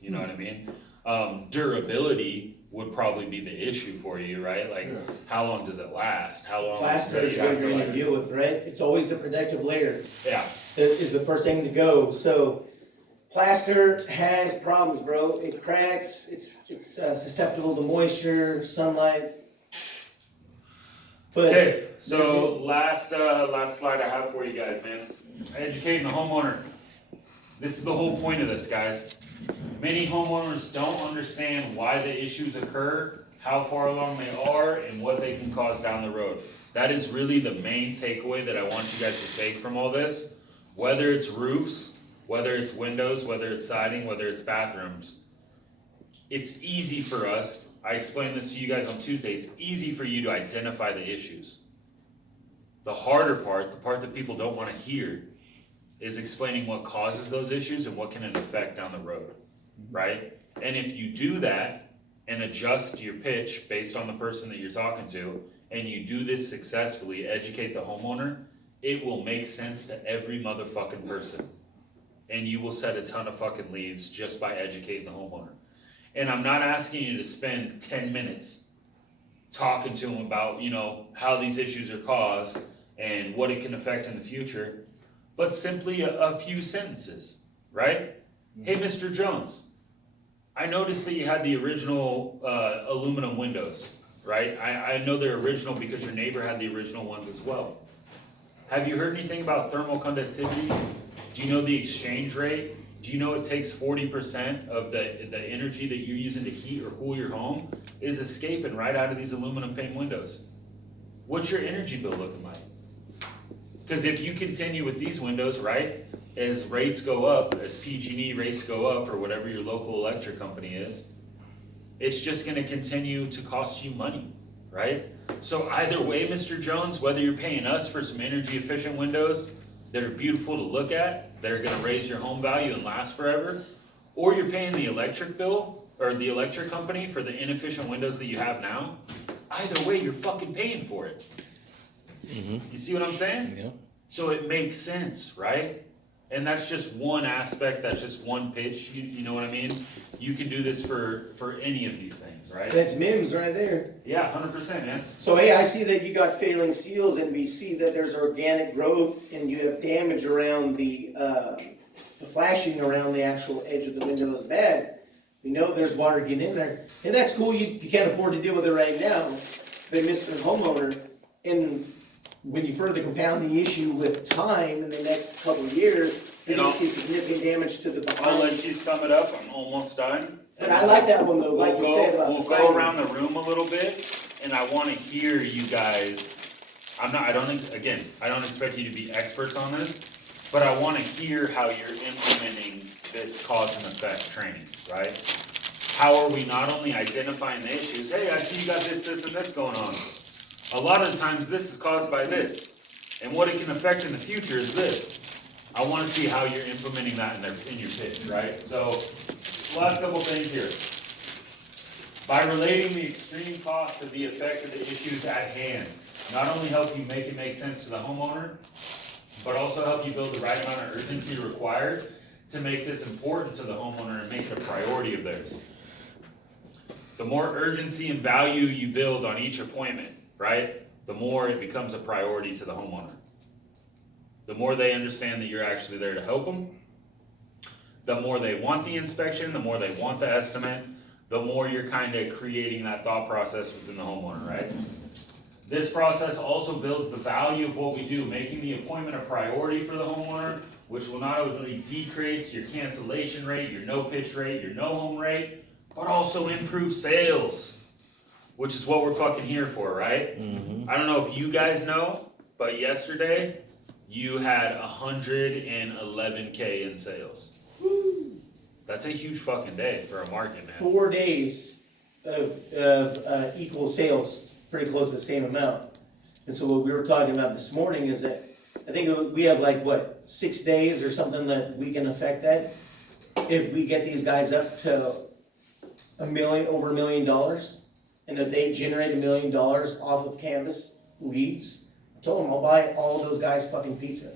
You know what I mean? Durability would probably be the issue for you, right? Like, how long does it last? How long Plaster until is you what have you're to gonna deal with, right? It's always the protective layer yeah. that is the first thing to go, so. Plaster has problems, bro. It cracks, it's susceptible to moisture, sunlight. But Okay, so last slide I have for you guys, man. Educating the homeowner. This is the whole point of this, guys. Many homeowners don't understand why the issues occur, how far along they are, and what they can cause down the road. That is really the main takeaway that I want you guys to take from all this. Whether it's roofs, whether it's windows, whether it's siding, whether it's bathrooms. It's easy for us, I explained this to you guys on Tuesday, it's easy for you to identify the issues. The harder part, the part that people don't wanna hear, is explaining what causes those issues and what can it affect down the road, right? And if you do that and adjust your pitch based on the person that you're talking to, and you do this successfully, educate the homeowner, it will make sense to every motherfucking person. And you will set a ton of fucking leads just by educating the homeowner. And I'm not asking you to spend 10 minutes talking to them about, you know, how these issues are caused and what it can affect in the future, but simply a few sentences, right? Hey, Mr. Jones, I noticed that you had the original aluminum windows, right? I know they're original because your neighbor had the original ones as well. Have you heard anything about thermal conductivity? Do you know the exchange rate? Do you know it takes 40% of the energy that you're using to heat or cool your home is escaping right out of these aluminum pane windows? What's your energy bill looking like? Because if you continue with these windows, right, as rates go up, as PG&E rates go up, or whatever your local electric company is, it's just gonna continue to cost you money, right? So either way, Mr. Jones, whether you're paying us for some energy efficient windows that are beautiful to look at, that are gonna raise your home value and last forever, or you're paying the electric bill, or the electric company for the inefficient windows that you have now, either way, you're fucking paying for it. You see what I'm saying? Yeah. So it makes sense, right? And that's just one aspect, that's just one pitch, you know what I mean? You can do this for any of these things, right? that's MIMS right there. Yeah, 100%, man. So hey, I see that you got failing seals and we see that there's organic growth and you have damage around the flashing around the actual edge of the window is bad. We know there's water getting in there. And that's cool, you can't afford to deal with it right now, but Mr. Homeowner, and when you further compound the issue with time in the next couple of years, you're gonna see significant damage to the I'll behind. let you sum it up, I'm almost done. But I like that one though, like you said about the We'll siding. go around the room a little bit, and I wanna hear you guys, I don't expect you to be experts on this, but I wanna hear how you're implementing this cause and effect training, right? How are we not only identifying the issues, hey, I see you got this, and this going on. A lot of the times this is caused by this, and what it can affect in the future is this. I wanna see how you're implementing that in your pitch, right? So, last couple things here. By relating the extreme cost of the effect of the issues at hand, not only help you make it make sense to the homeowner, but also help you build the right amount of urgency required to make this important to the homeowner and make it a priority of theirs. The more urgency and value you build on each appointment, right, the more it becomes a priority to the homeowner. The more they understand that you're actually there to help them, the more they want the inspection, the more they want the estimate, the more you're kind of creating that thought process within the homeowner, right? This process also builds the value of what we do, making the appointment a priority for the homeowner, which will not only decrease your cancellation rate, your no pitch rate, your no home rate, but also improve sales, which is what we're fucking here for, right? I don't know if you guys know, but yesterday you had 111K in sales. That's a huge fucking day for a market, man. 4 days of equal sales, pretty close to the same amount. And so what we were talking about this morning is that, I think we have like, what, 6 days or something that we can affect that? If we get these guys up to over $1 million, and if they generate $1 million off of Canvas leads, I told them I'll buy all those guys fucking pizza.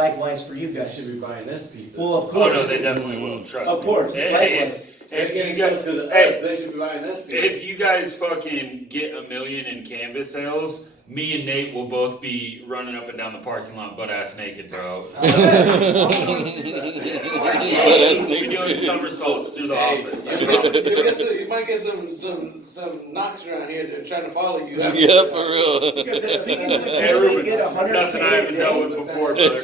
likewise for you guys. Should be buying this pizza. Well, of Oh, course. no, they definitely will, trust me. Of course, Hey, likewise. They're if getting you stuff guys, to the hey, us, they should be buying this pizza. if you guys fucking get 1 million in canvas sales, me and Nate will both be running up and down the parking lot butt ass naked, bro. We're doing somersaults through the office. You might get some knocks around here that are trying to follow you. Yeah, for real. Because if we can Hey, legitimately Ruben, get 100K nothing I haven't a dealt day, with before, brother.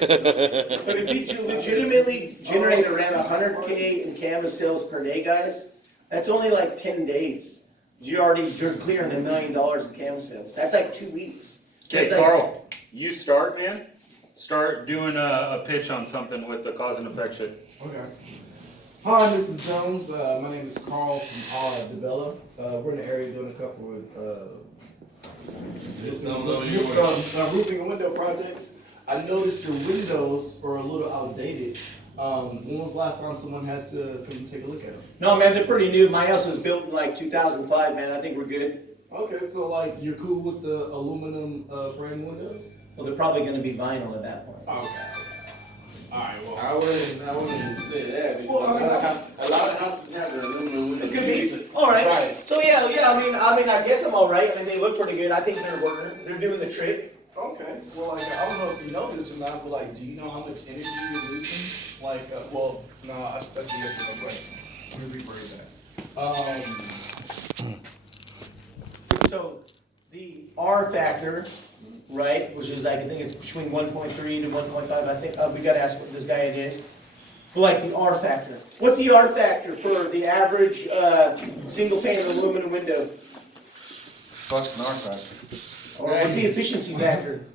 but if we legitimately generate around 100K in canvas sales per day, guys, that's only like 10 days. You're clearing $1 million in canvas sales. That's like 2 weeks. Okay, That's like- Carl, you start, man. Start doing a pitch on something with the cause and effect shit. Okay. Hi, this is Jones. My name is Carl from DeBella. We're in the area doing a couple of roofing and window projects. I noticed your windows are a little outdated. When was the last time someone had to come and take a look at them? No, man, they're pretty new. My house was built in like 2005, man. I think we're good. Okay, so like you're cool with the aluminum frame windows? Well, they're probably gonna be vinyl at that point. Okay. Alright, well. I wouldn't say that, because Well, I mean, a lot of houses have an aluminum window. It could be. All right. Right. So yeah, I guess I'm all right. I mean, they look pretty good. I think they're working. They're doing the trick. Okay, well, like, I don't know if you know this or not, but like, do you know how much energy you're losing? Like, that's a yes or no question. Let me rephrase that. So the R factor, right, which is like, I think it's between 1.3 to 1.5. I think we gotta ask what this guy is. But like the R factor. What's the R factor for the average single pane aluminum window? Fucking R factor. Or what's the efficiency factor?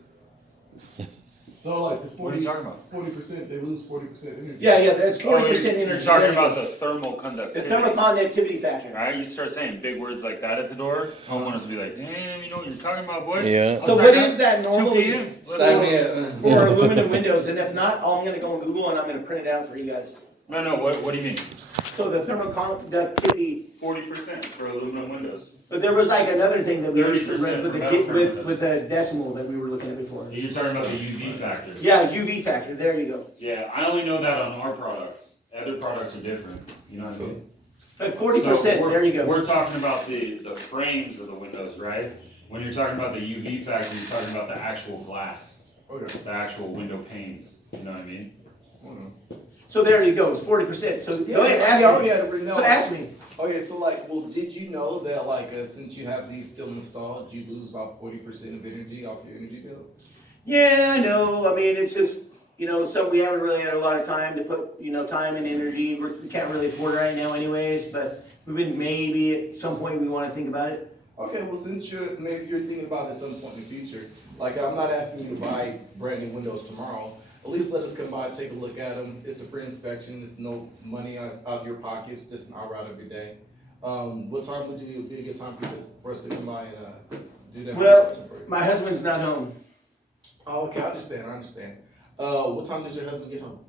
So like the What are you talking about? 40%, they lose 40% energy. Yeah, that's 40% Oh, energy. you're talking there. about the thermal The conductivity. thermoconductivity factor. Alright, you start saying big words like that at the door, homeowners will be like, damn, you know what you're talking about, boy? Yeah. So what is that 2 normally p.m. Let's Sign go. me up. for aluminum windows? And if not, I'm gonna go on Google and I'm gonna print it out for you guys. No, what do you mean? So the thermoconductivity, 40% for aluminum windows. but there was like another thing that we used to 30% read with for the, metal windows. with the decimal that we were looking at before. You're talking about the UV factor. Yeah, UV factor, there you go. Yeah, I only know that on our products. Other products are different, you know what I mean? But 40%, So we're- there you go. We're talking about the frames of the windows, right? When you're talking about the UV factor, you're talking about the actual glass, Okay. the actual window panes, you know what I mean? So there you go, it's 40%. So go ahead, I already ask had to me. know. So ask me. Okay, so like, well, did you know that like, since you have these still installed, you lose about 40% of energy off your energy bill? Yeah, I know. I mean, it's just, so we haven't really had a lot of time to put, time and energy. We can't really afford it right now anyways, but maybe at some point we want to think about it. Okay, well, since maybe you're thinking about it at some point in the future, like, I'm not asking you to buy brand new windows tomorrow. At least let us come by, take a look at them. It's a free inspection. It's no money out of your pockets, just an hour out of your day. What time would be a good time for us to come by and do that? Well, inspection for you? my husband's not home. Oh, okay, I understand. What time does your husband get home?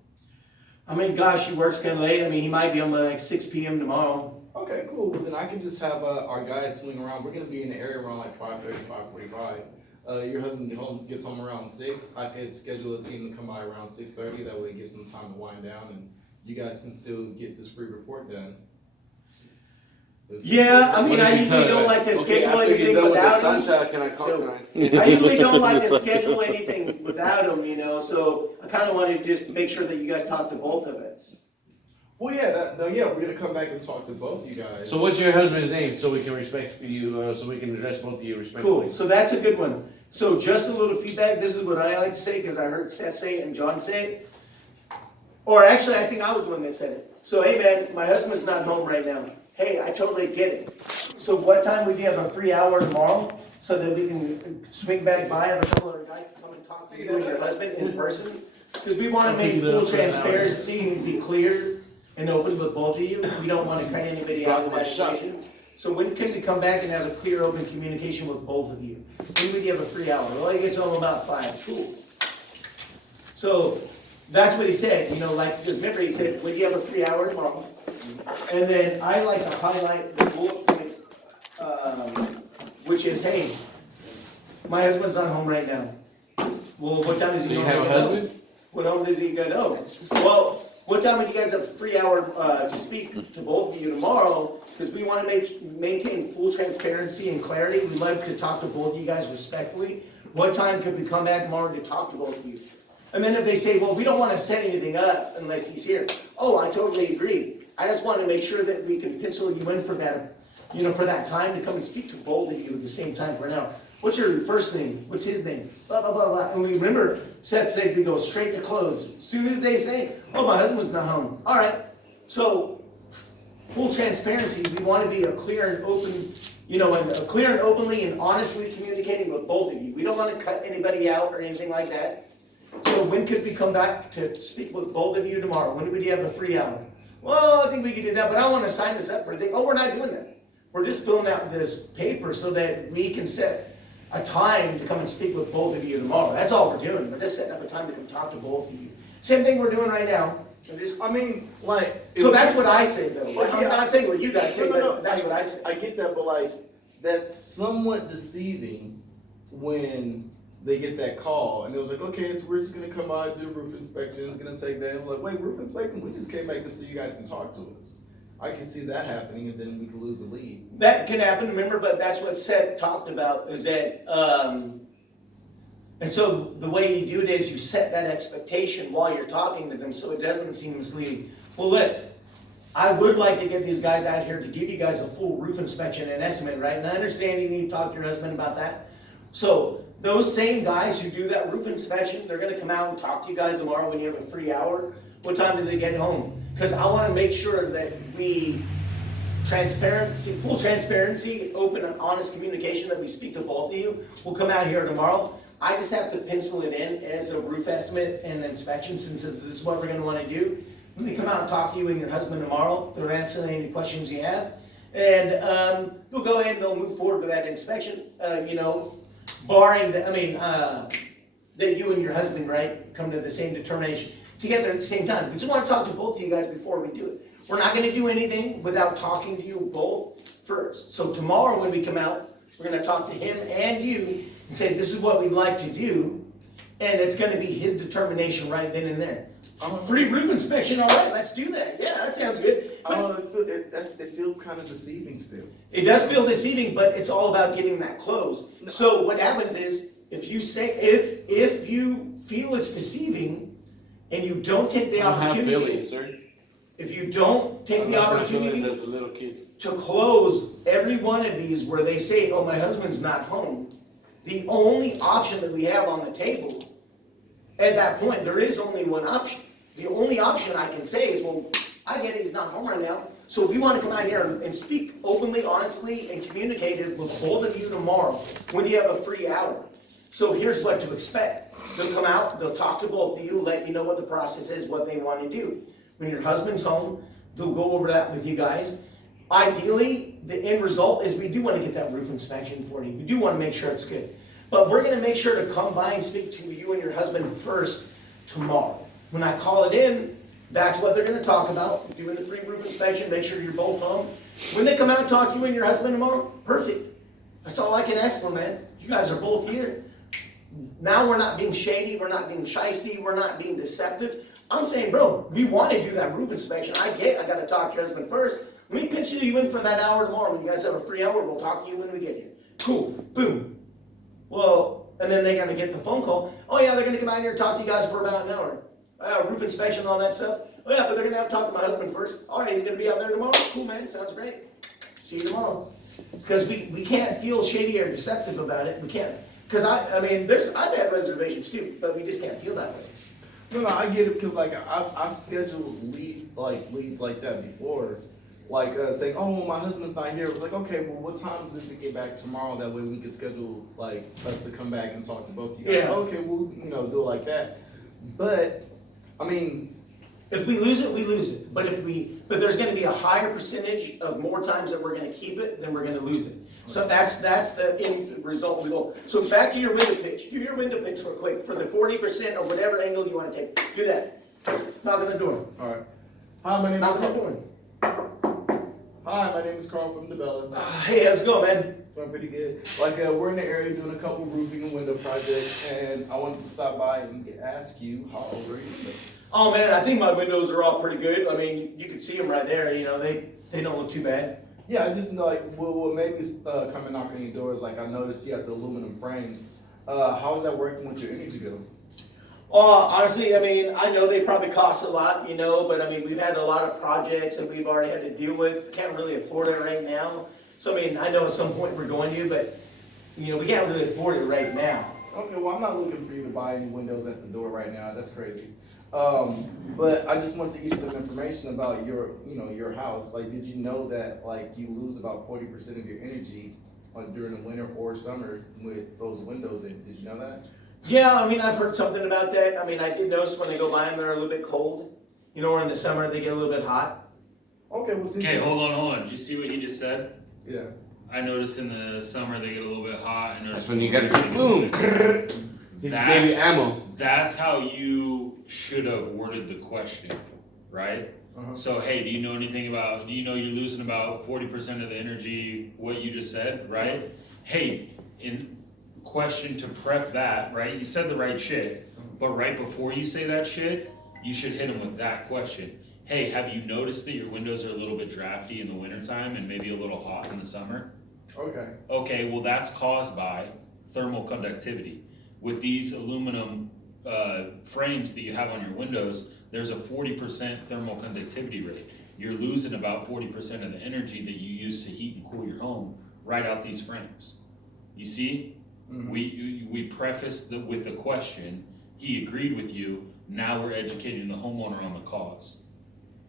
I mean, gosh, he works kind of late. I mean, he might be home by like 6 p.m. tomorrow. Okay, cool. Well, then I can just have our guys swing around. We're gonna be in the area around like 5:30, 5:45. Your husband gets home around 6. I could schedule a team to come by around 6:30. That way it gives them time to wind down and you guys can still get this free report done. Yeah, I mean, What if I you usually tell don't her, like to okay, schedule after you're anything done with the without him. sunshine, can I call? So- Can I usually don't like to Such a- schedule anything without him, so I kind of wanted to just make sure that you guys talk to both of us. Well, yeah, we're gonna come back and talk to both you guys. So what's your husband's name, so we can respect you, so we can address both of you respectfully? Cool, so that's a good one. So just a little feedback, this is what I like to say, because I heard Seth say it and John say it. Or actually, I think I was the one that said it. So, hey man, my husband's not home right now. Hey, I totally get it. So what time would you have a free hour tomorrow, so that we can swing back by, have a couple of guys come and talk to you and your husband in person? Because we want to make full transparency and be clear and open with both of you. We don't want to cut anybody out of that situation. So when can we come back and have a clear, open communication with both of you? When would you have a free hour? Well, he gets home about 5. Cool. So that's what he said, because remember he said, would you have a free hour tomorrow? And then I like to highlight the bullet point, which is, hey, my husband's not home right now. Well, what time is So he you normally have a get home? husband? What home does he go, no? Well, what time would you guys have a free hour, to speak to both of you tomorrow? Because we wanna maintain full transparency and clarity. We'd love to talk to both of you guys respectfully. What time could we come back tomorrow to talk to both of you? And then if they say, well, we don't wanna set anything up unless he's here. Oh, I totally agree. I just wanna make sure that we can pencil you in for that, for that time to come and speak to both of you at the same time for an hour. What's your first name? What's his name? Blah, blah, blah, blah. And we remember, Seth said we go straight to close. As soon as they say, oh, my husband's not home. All right. So, full transparency, we want to be a clear and open, and a clear and openly and honestly communicating with both of you. We don't want to cut anybody out or anything like that. So when could we come back to speak with both of you tomorrow? When would you have a free hour? Well, I think we could do that, but I want to sign this up for a thing. Oh, we're not doing that. We're just filling out this paper so that we can set a time to come and speak with both of you tomorrow. That's all we're doing. We're just setting up a time to come talk to both of you. Same thing we're doing right now. I mean, like. So that's what I say though. Like, I'm not saying what you guys say, No. but that's what I say. I get that, but like, that's somewhat deceiving when they get that call and it was like, okay, so we're just gonna come by, do a roof inspection, it's gonna take that. And we're like, wait, roof inspection? We just came back just so you guys can talk to us. I can see that happening and then we could lose a lead. That can happen, remember, but that's what Seth talked about is that, and so the way you do it is you set that expectation while you're talking to them so it doesn't seem misleading. Well, look, I would like to get these guys out here to give you guys a full roof inspection and estimate, right? And I understand you need to talk to your husband about that. So those same guys who do that roof inspection, they're gonna come out and talk to you guys tomorrow when you have a free hour. What time do they get home? Because I wanna make sure that we full transparency, open and honest communication that we speak to both of you. We'll come out here tomorrow. I just have to pencil it in as a roof estimate and inspection since this is what we're gonna wanna do. When they come out and talk to you and your husband tomorrow, they'll answer any questions you have. And they'll go ahead and they'll move forward with that inspection, barring that you and your husband, right, come to the same determination together at the same time. We just want to talk to both of you guys before we do it. We're not going to do anything without talking to you both first. So tomorrow when we come out, we're going to talk to him and you and say, this is what we'd like to do. And it's going to be his determination right then and there. Free roof inspection, all right, let's do that. Yeah, that sounds good. It feels kind of deceiving still. It does feel deceiving, but it's all about getting that closed. So what happens is, if you feel it's deceiving, and you don't take the opportunity, if you don't take the opportunity As a little kid. to close every one of these where they say, oh, my husband's not home, the only option that we have on the table, at that point, there is only one option. The only option I can say is, well, I get it, he's not home right now, so we want to come out here and speak openly, honestly, and communicate it with both of you tomorrow when you have a free hour. So here's what to expect. They'll come out, they'll talk to both of you, let you know what the process is, what they want to do. When your husband's home, they'll go over that with you guys. Ideally, the end result is we do want to get that roof inspection for you. We do want to make sure it's good. But we're going to make sure to come by and speak to you and your husband first tomorrow. When I call it in, that's what they're going to talk about, doing the free roof inspection, make sure you're both home. When they come out and talk to you and your husband tomorrow, perfect. That's all I can ask for, man. You guys are both here. Now we're not being shady, we're not being shysty, we're not being deceptive. I'm saying, bro, we want to do that roof inspection. I got to talk to your husband first. Let me pencil you in for that hour tomorrow. When you guys have a free hour, we'll talk to you when we get here. Cool, boom. Well, and then they're going to get the phone call. Oh yeah, they're going to come out here and talk to you guys for about an hour. Roof inspection and all that stuff. Oh yeah, but they're going to have to talk to my husband first. All right, he's going to be out there tomorrow. Cool, man, sounds great. See you tomorrow. Because we can't feel shady or deceptive about it. We can't. Because I've had reservations too, but we just can't feel that way. No, I get it because like I've scheduled leads like that before, like saying, oh, well, my husband's not here. It was like, okay, well, what time does he get back tomorrow? That way we can schedule like us to come back and talk to both of you guys. Yeah. Okay, we'll do it like that. But I mean, if we lose it, we lose it. But there's going to be a higher percentage of more times that we're going to keep it than we're going to lose it. So that's the end result of the goal. So back to your window pitch. Do your window pitch real quick for the 40% or whatever angle you want to take. Do that. Knock on the door. all right. Hi, my name is Knock on the door. Hi, my name is Carl from DeBella. Hey, how's it going, man? Doing pretty good. Like, we're in the area doing a couple roofing and window projects, and I wanted to stop by and ask you, how old are you? Oh, man, I think my windows are all pretty good. I mean, you can see them right there, you know, they don't look too bad. Yeah, I just know, like, what made me come and knock on your door is, like, I noticed you have the aluminum frames. How is that working with your energy bill? Honestly, I mean, I know they probably cost a lot, you know, but I mean, we've had a lot of projects that we've already had to deal with. Can't really afford it right now. So, I mean, I know at some point we're going to, but, you know, we can't really afford it right now. Okay, well, I'm not looking for you to buy any windows at the door right now. That's crazy. But I just wanted to give you some information about your house. Like, did you know that, like, you lose about 40% of your energy during the winter or summer with those windows in? Did you know that? Yeah, I mean, I've heard something about that. I mean, I did notice when I go by them, they're a little bit cold. You know, or in the summer, they get a little bit hot. Okay, well, since Okay, hold on. Did you see what he just said? yeah. I noticed in the summer they get a little bit hot. I noticed That's when you gotta in the boom. winter they get a little bit cold. He gave you ammo. That's how you should have worded the question, right? Uh-huh. So, hey, do you know you're losing about 40% of the energy, what you just said, right? Hey, in question to prep that, right? You said the right shit, but right before you say that shit, you should hit them with that question. Hey, have you noticed that your windows are a little bit drafty in the wintertime and maybe a little hot in the summer? Okay. Okay, well, that's caused by thermal conductivity. With these aluminum frames that you have on your windows, there's a 40% thermal conductivity rate. You're losing about 40% of the energy that you use to heat and cool your home right out these frames. You see? Mhm. We prefaced with the question, he agreed with you, now we're educating the homeowner on the cause.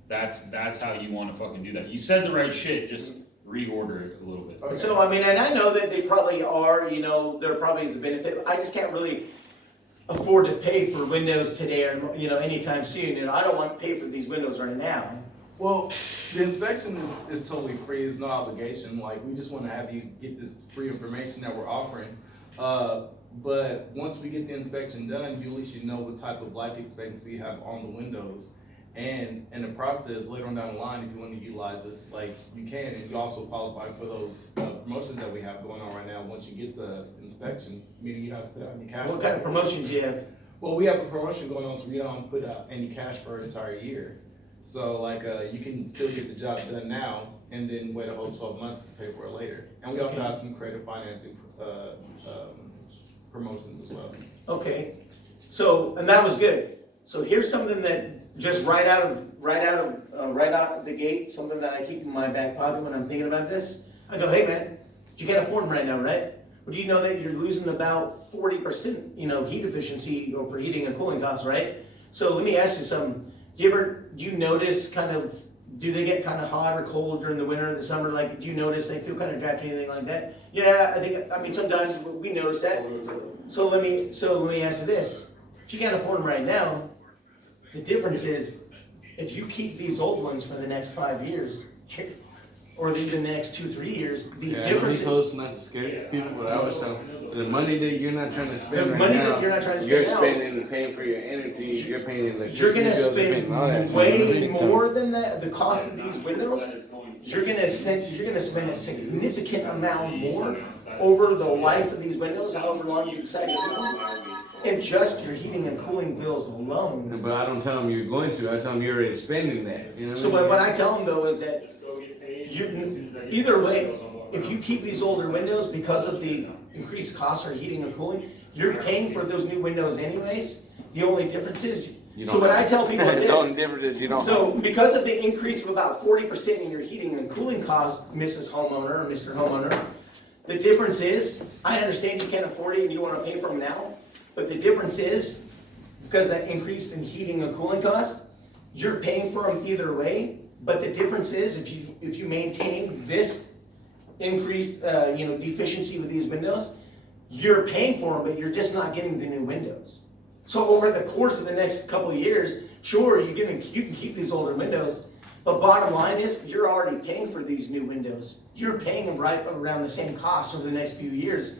That's how you wanna fucking do that. You said the right shit, just reorder it a little bit. Okay. So, I mean, and I know that they probably are, you know, there probably is a benefit. I just can't really afford to pay for windows today or, you know, anytime soon. And I don't want to pay for these windows right now. Well, the inspection is totally free, it's no obligation, like, we just wanna have you get this free information that we're offering. But once we get the inspection done, at least you know what type of life expectancy you have on the windows. And in the process, later on down the line, if you wanna utilize this, like, you can, and you also qualify for those promotions that we have going on right now, once you get the inspection, meaning you have to put out any cash. What kind of promotions do you have? Well, we have a promotion going on, so we don't put out any cash for an entire year. So like, you can still get the job done now and then wait a whole 12 months to pay for it later. And we also have some credit financing, promotions as well. Okay, so, and that was good. So here's something that just right out of the gate, something that I keep in my back pocket when I'm thinking about this. I go, hey man, you can't afford them right now, right? But do you know that you're losing about 40%, you know, heat efficiency or for heating and cooling costs, right? So let me ask you something. Do you notice do they get kind of hot or cold during the winter or the summer? Like, do you notice they feel kind of drafty, anything like that? Yeah, I mean, sometimes we notice that. So let me ask you this. If you can't afford them right now, the difference is, if you keep these old ones for the next 5 years, or even the next 2-3 years, the Yeah, I know difference he is, told us not to scare people, but I always tell them, the money that you're not trying to spend The right money now, that you're not trying to you're spend now- spending, paying for your energy, you're paying you're electricity gonna bills, you're paying all that. spend So way really more than that, the cost of these windows. You're gonna spend a significant amount more over the life of these windows, however long you decide to keep them, and just your heating and cooling bills alone. But I don't tell them you're going to, I tell them you're already spending that, you know? So what I tell them though is that either way, if you keep these older windows because of the increased cost for heating and cooling, you're paying for those new windows anyways. The only difference is, You so don't what have I tell people is The this. only difference is you don't. So because of the increase of about 40% in your heating and cooling costs, Mrs. Homeowner or Mr. Homeowner, the difference is, I understand you can't afford it and you wanna pay for them now, but the difference is, because that increase in heating and cooling costs, you're paying for them either way, but the difference is, if you maintain this increased, deficiency with these windows, you're paying for them, but you're just not getting the new windows. So over the course of the next couple of years, sure, you can keep these older windows, but bottom line is, you're already paying for these new windows. You're paying them right around the same cost over the next few years.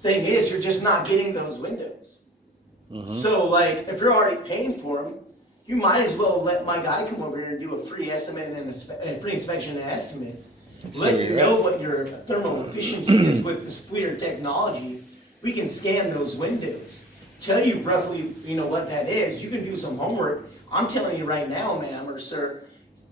Thing is, you're just not getting those windows. So like, if you're already paying for them, you might as well let my guy come over here and do a free estimate and a free inspection and estimate. Let you know what your thermal efficiency is with this FLIR technology. We can scan those windows, tell you roughly, what that is. You can do some homework. I'm telling you right now, ma'am or sir,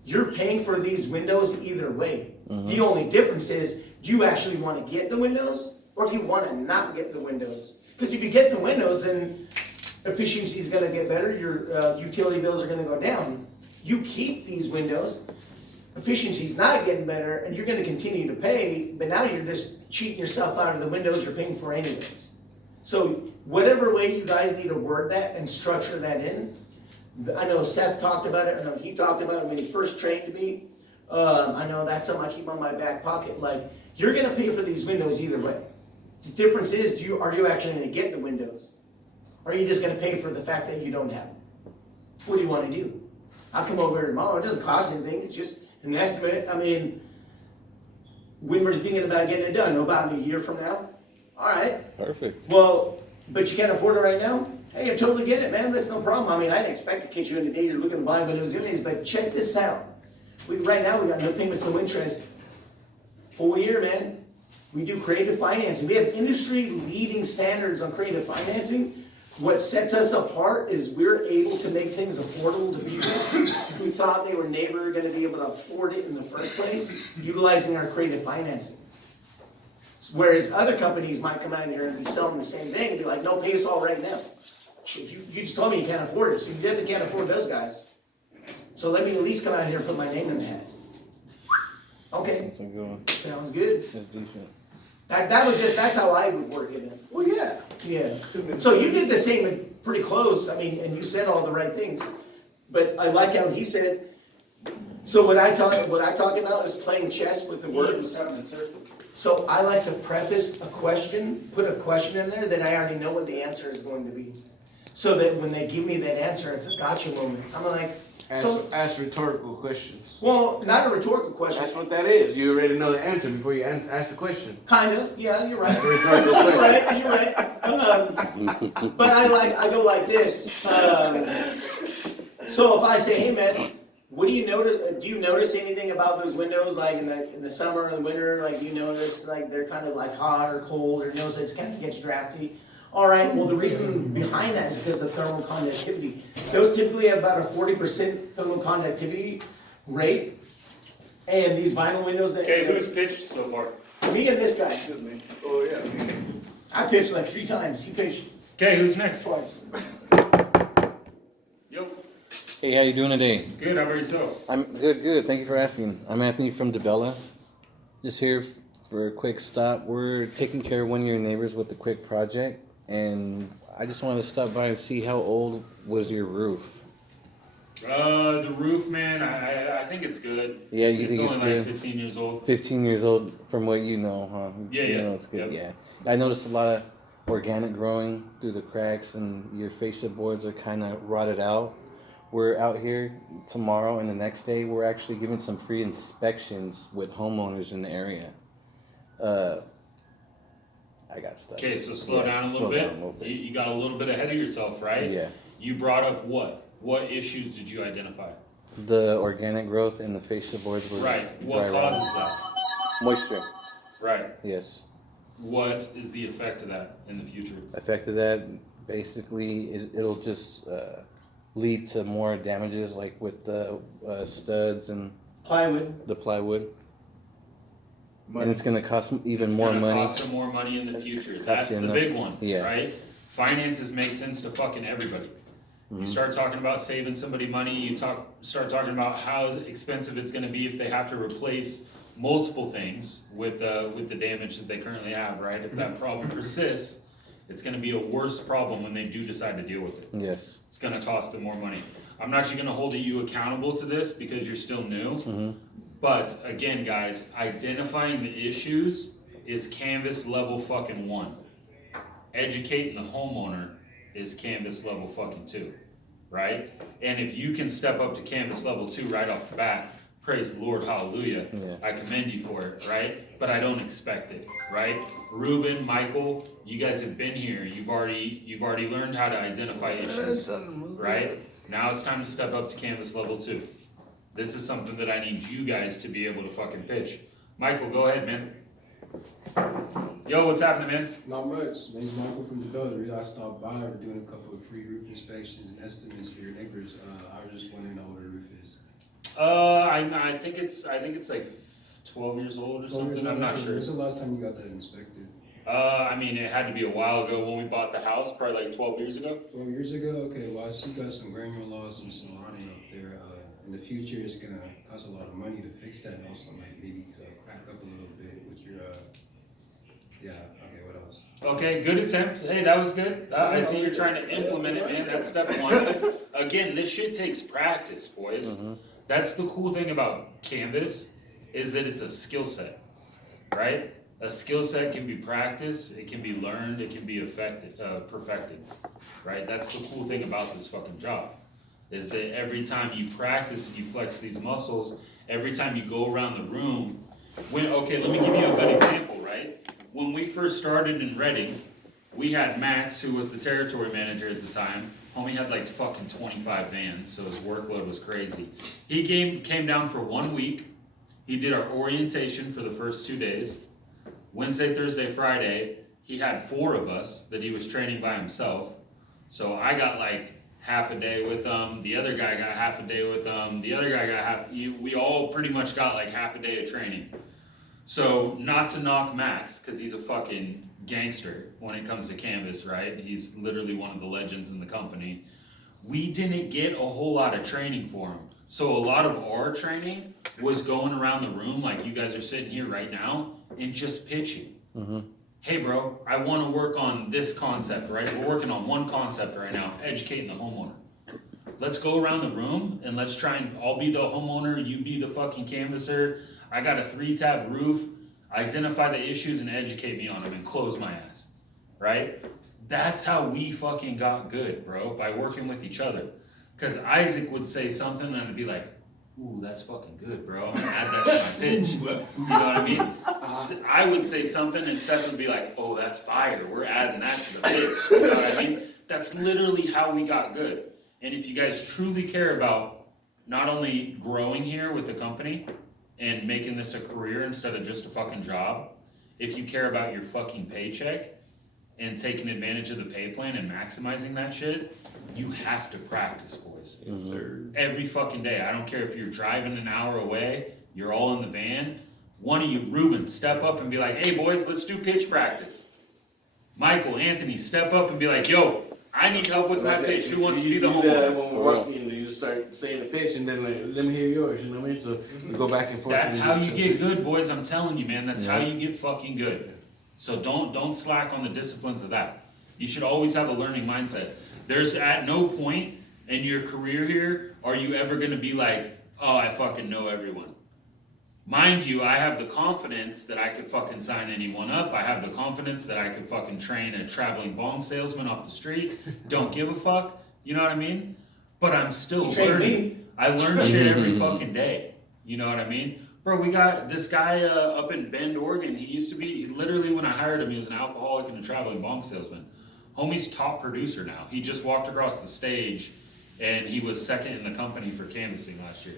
you're paying for these windows either way. The only difference is, do you actually want to get the windows, or do you want to not get the windows? Because if you get the windows, then efficiency is gonna get better, your utility bills are gonna go down. You keep these windows, efficiency's not getting better, and you're gonna continue to pay, but now you're just cheating yourself out of the windows you're paying for anyways. So whatever way you guys need to word that and structure that in, I know Seth talked about it, I know he talked about it when he first trained me. I know that's something I keep on my back pocket, like, you're gonna pay for these windows either way. The difference is, are you actually gonna get the windows? Or are you just gonna pay for the fact that you don't have them? What do you wanna do? I'll come over here tomorrow, it doesn't cost anything, it's just an estimate. I mean, when we're thinking about getting it done, about a year from now? Alright, Perfect. well, but you can't afford it right now? Hey, I totally get it, man, that's no problem. I mean, I didn't expect to catch you in the day you're looking to buy windows anyways, but check this out. Right now, we got no payments, no interest. Full year, man. We do creative financing. We have industry-leading standards on creative financing. What sets us apart is we're able to make things affordable to people who thought they were never gonna be able to afford it in the first place, utilizing our creative financing. Whereas other companies might come out here and be selling the same thing and be like, no, pay us all right now. If you just told me you can't afford it, so you definitely can't afford those guys. So let me at least come out here and put my name in the hat. Okay, That's a good one. sounds good. That's decent. That's how I would work it in. Well, yeah. Yeah. So you did the same, pretty close, I mean, and you said all the right things. But I like how he said, so what I talk about is playing chess with the words. So I like to preface a question, put a question in there that I already know what the answer is going to be. So that when they give me that answer, it's a gotcha moment. I'm like, Ask rhetorical questions. well, not a rhetorical question. That's what that is. You already know the answer before you ask the question. Kind of, yeah, you're right. That's a rhetorical You're question. right, you're right. But I go like this. So if I say, hey man, what do you notice? Do you notice anything about those windows, like in the summer or the winter? Like you notice like they're kind of like hot or cold, or you notice it's kind of gets drafty. All right. Well, the reason behind that is because of thermal conductivity. Those typically have about a 40% thermal conductivity rate, and these vinyl windows that. Okay, who's pitched so far? Me and this guy. Excuse me. Oh, yeah. I pitched like 3 times. He pitched Okay, who's next? twice. Yo, Hey, how you doing today? good, how about yourself? I'm good. Thank you for asking. I'm Anthony from DeBella. Just here for a quick stop. We're taking care of one of your neighbors with a quick project, and I just wanted to stop by and see how old was your roof. The roof, man, I think it's good. Yeah, you think it's only like good? 15 years old. 15 years old, from what you know, huh? Yeah, You yeah. know it's good, Yep. yeah. I noticed a lot of organic growing through the cracks, and your fascia boards are kind of rotted out. We're out here tomorrow, and the next day we're actually giving some free inspections with homeowners in the area. I got stuck. Okay, so slow Yeah, down a little slow bit. down a little bit. You got a little bit ahead of yourself, right? Yeah. You brought up what? What issues did you identify? The organic growth and the fascia boards were Right, what dry rotted. causes that? Moisture, Right, yes. what is the effect of that in the future? Effect of that basically is it'll just lead to more damages, like with the studs and Plywood. the plywood. And it's gonna cost even more It's money. gonna cost them more money in the future. That's the enough. big one, Yeah. right? Finances make sense to fucking everybody. You Mhm. start talking about saving somebody money, you start talking about how expensive it's gonna be if they have to replace multiple things with the damage that they currently have, right? If that problem persists, it's gonna be a worse problem when they do decide to deal with it. Yes. It's gonna cost them more money. I'm not actually gonna hold you accountable to this because you're still new. Hmm. But again, guys, identifying the issues is canvas level fucking 1. Educating the homeowner is canvas level fucking 2, right? And if you can step up to canvas level 2 right off the bat, praise the Lord, hallelujah. Yeah. I commend you for it, right? But I don't expect it, right? Ruben, Michael, you guys have been here. You've already learned how to identify issues, right? Now it's time to step up to canvas level 2. This is something that I need you guys to be able to fucking pitch. Michael, go ahead, man. Yo, what's happening, man? Not much. Name's Michael from Developers. I stopped by. We're doing a couple of free roof inspections and estimates for your neighbors. I was just wondering how old the roof is. I think it's like 12 years old or something. I'm not sure. When's the last time you got that inspected? I mean, it had to be a while ago when we bought the house, probably like 12 years ago. 12 years ago? Okay, well, I see you got some granular loss and some rotting up there. In the future, it's gonna cost a lot of money to fix that, and also might maybe crack up a little bit with your, yeah, okay, what else? Okay, good attempt. Hey, that was good. I see you're trying to implement it, man. That's step 1. Again, this shit takes practice, boys. That's the cool thing about Canvas, is that it's a skill set, right? A skill set can be practiced, it can be learned, it can be perfected, right? That's the cool thing about this fucking job, is that every time you practice and you flex these muscles, every time you go around the room, okay, let me give you a good example, right? When we first started in Reading, we had Max, who was the territory manager at the time. Homie had like fucking 25 vans, so his workload was crazy. He came down for 1 week. He did our orientation for the first 2 days. Wednesday, Thursday, Friday, he had 4 of us that he was training by himself. So I got like half a day with them. The other guy got half a day with them. The other guy got we all pretty much got like half a day of training. So not to knock Max, because he's a fucking gangster when it comes to Canvas, right? He's literally one of the legends in the company. We didn't get a whole lot of training for him. So a lot of our training was going around the room like you guys are sitting here right now and just pitching. Hey bro, I want to work on this concept, right? We're working on one concept right now, educating the homeowner. Let's go around the room and let's try and, I'll be the homeowner, you be the fucking canvasser. I got a 3-tab roof, identify the issues and educate me on them and close my ass, right? That's how we fucking got good, bro, by working with each other. Cause Isaac would say something and I'd be like, ooh, that's fucking good, bro. I'm gonna add that to my pitch. You know what I mean? I would say something and Seth would be like, oh, that's fire. We're adding that to the pitch. You know what I mean? That's literally how we got good. And if you guys truly care about not only growing here with the company and making this a career instead of just a fucking job, if you care about your fucking paycheck and taking advantage of the pay plan and maximizing that shit, you have to practice, boys. Yes, sir. Every fucking day. I don't care if you're driving an hour away, you're all in the van. One of you, Ruben, step up and be like, hey boys, let's do pitch practice. Michael, Anthony, step up and be like, yo, I need help with my pitch. Who wants to be the homeowner? When we're working, you start saying the pitch and then like, let me hear yours, you know what I mean? So we go back and forth. That's and how do you two get pitches. good, boys. I'm telling you, man. That's how you get fucking good. So don't slack on the disciplines of that. You should always have a learning mindset. There's at no point in your career here are you ever gonna be like, oh, I fucking know everyone. Mind you, I have the confidence that I could fucking sign anyone up. I have the confidence that I could fucking train a traveling bong salesman off the street. Don't give a fuck. You know what I mean? But I'm still You trained learning. me. I learn shit every fucking day. You know what I mean? Bro, we got this guy up in Bend, Oregon. He used to be, literally when I hired him, he was an alcoholic and a traveling bong salesman. Homie's top producer now. He just walked across the stage and he was second in the company for canvassing last year.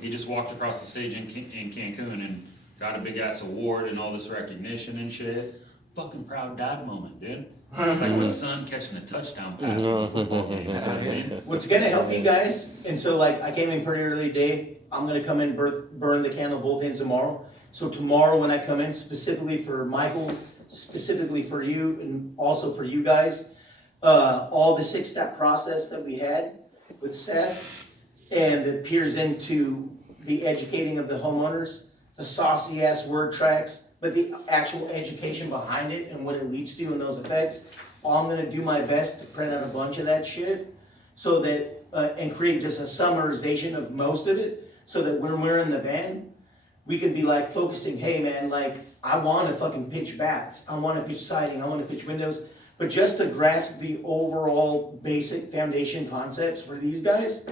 He just walked across the stage in Cancun and got a big ass award and all this recognition and shit. Fucking proud dad moment, dude. It's like my son catching a touchdown pass in a football game. You know what I mean? What's gonna help you guys, and so like, I came in pretty early today, I'm gonna come in, burn the candle both ends tomorrow. So tomorrow when I come in, specifically for Michael, specifically for you, and also for you guys, all the 6-step process that we had with Seth, and that peers into the educating of the homeowners, the saucy ass word tracks, but the actual education behind it and what it leads to and those effects. I'm gonna do my best to print out a bunch of that shit so that, and create just a summarization of most of it, so that when we're in the van, we can be like focusing, hey man, like I wanna fucking pitch baths, I wanna pitch siding, I wanna pitch windows, but just to grasp the overall basic foundation concepts for these guys,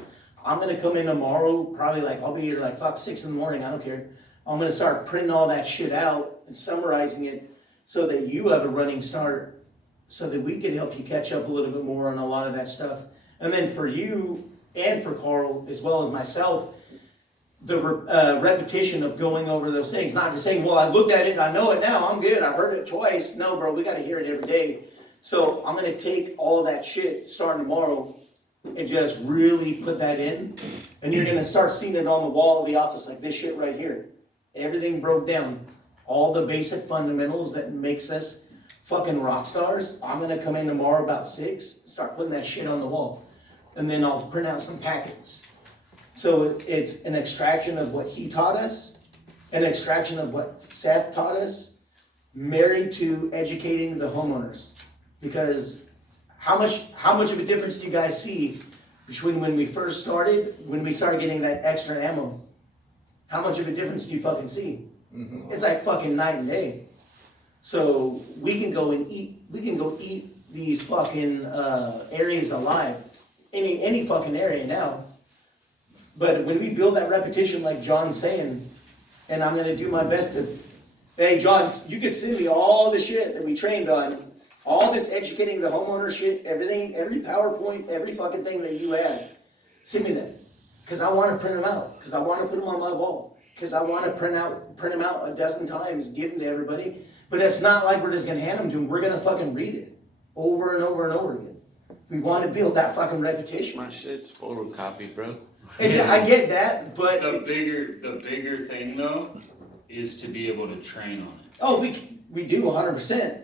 I'm gonna come in tomorrow, probably like, I'll be here like 6 in the morning, I don't care. I'm gonna start printing all that shit out and summarizing it so that you have a running start, so that we can help you catch up a little bit more on a lot of that stuff. And then for you, and for Carl, as well as myself, the repetition of going over those things, not just saying, well, I looked at it, I know it now, I'm good, I heard it twice. No, bro, we gotta hear it every day. So I'm gonna take all of that shit starting tomorrow and just really put that in. And you're gonna start seeing it on the wall of the office, like this shit right here. Everything broke down. All the basic fundamentals that makes us fucking rock stars. I'm gonna come in tomorrow about 6, start putting that shit on the wall. And then I'll print out some packets. So it's an extraction of what he taught us, an extraction of what Seth taught us, married to educating the homeowners. Because how much of a difference do you guys see between when we first started, when we started getting that extra ammo? How much of a difference do you fucking see? It's like fucking night and day. So we can go eat these fucking areas alive. Any fucking area now. But when we build that repetition like John's saying, and I'm gonna do my best to, hey John, you could send me all the shit that we trained on, all this educating the homeowner shit, everything, every PowerPoint, every fucking thing that you had, send me that. Cause I wanna print them out, cause I wanna put them on my wall, cause I wanna print them out a dozen times, give them to everybody. But it's not like we're just gonna hand them to them, we're gonna fucking read it over and over and over again. We wanna build that fucking repetition. My shit's photocopy, bro. I get that, but. The bigger thing though, is to be able to train on it. Oh, we do 100%,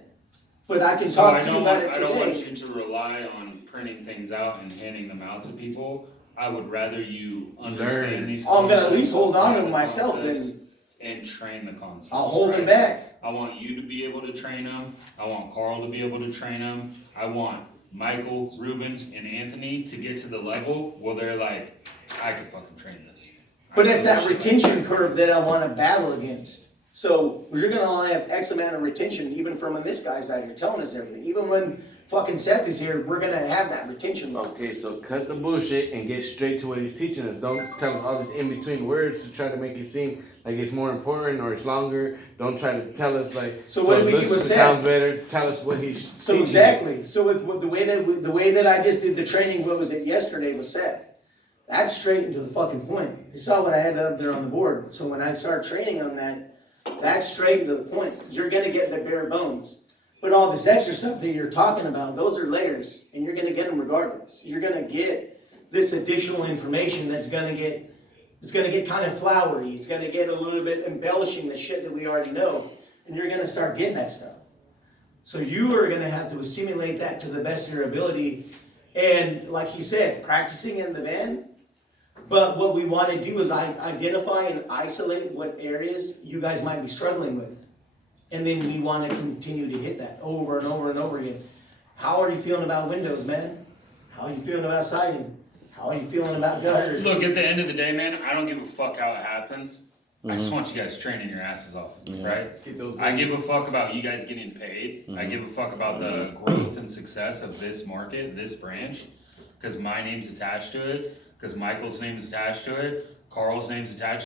but I can So talk I to you don't about want, it I don't want today. you to rely on printing things out and handing them out to people. I would rather you understand these I'm gonna at concepts, least hold on to apply them the myself concepts, and and train the concepts. I'll hold them right? back. I want you to be able to train them. I want Carl to be able to train them. I want Michael, Ruben, and Anthony to get to the level where they're like, I could fucking train this. But I it's can that do shit like retention curve that I wanna battle against. So, you're gonna only have X amount of retention, even from when this guy's out here telling us everything. Even when fucking Seth is here, we're gonna have that retention loss. Okay, so cut the bullshit and get straight to what he's teaching us. Don't tell us all these in-between words to try to make it seem like it's more important or it's longer. Don't try to tell us like, So what it do we do looks- with it Seth? sounds better. Tell us what he's So teaching. exactly, so with the way that I just did the training, what was it, yesterday with Seth? That's straight into the fucking point. You saw what I had up there on the board. So when I start training on that, that's straight into the point. You're gonna get the bare bones. But all this extra stuff that you're talking about, those are layers, and you're gonna get them regardless. You're gonna get this additional information that's gonna get, it's gonna get kind of flowery. It's gonna get a little bit embellishing the shit that we already know, and you're gonna start getting that stuff. So you are gonna have to assimilate that to the best of your ability. And like he said, practicing in the van. But what we want to do is identify and isolate what areas you guys might be struggling with. And then we want to continue to hit that over and over and over again. How are you feeling about windows, man? How are you feeling about siding? How are you feeling about gutters? Look, at the end of the day, man, I don't give a fuck how it happens. I Mm-hmm. just want you guys training your asses off, right? Keep those. I give a fuck about you guys getting paid. I give a fuck about the growth and success of this market, this branch, because my name's attached to it, because Michael's name's attached to it, Carl's name's attached